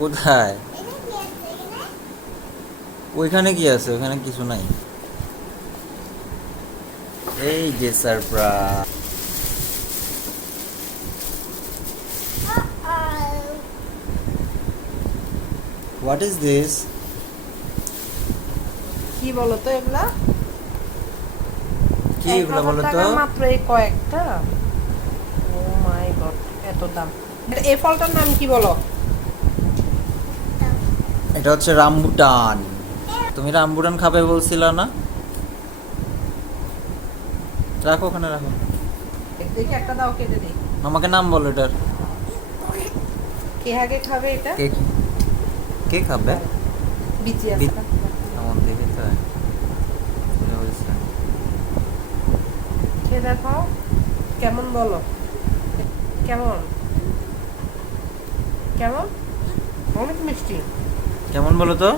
কোথায়? ওইখানে কি আছে? ওইখানে কিছু নাই। এই যে সারপ্রাইজ। What is this? কি বলো তো এগুলা? কি এগুলো 1,000 বলো তো? টাকা মাত্র এই কয়েকটা? ও মাই গড, এত দাম! এই ফলটার নাম কি বলো? এটা হচ্ছে রামবুটান। তুমি রামবুটান খাবে বলছিলা না? রাখো, ওখানে রাখো। দেখি একটা দাও, কেটে দিই। আমাকে নাম বলো এটার। কে আগে খাবে এটা? কে কে খাবে? বিচি আছে না? এমন দেখে তো হয়েছে। খেয়ে দেখো কেমন, বলো কেমন? কেমন? অনেক মিষ্টি। কেমন বলো তো?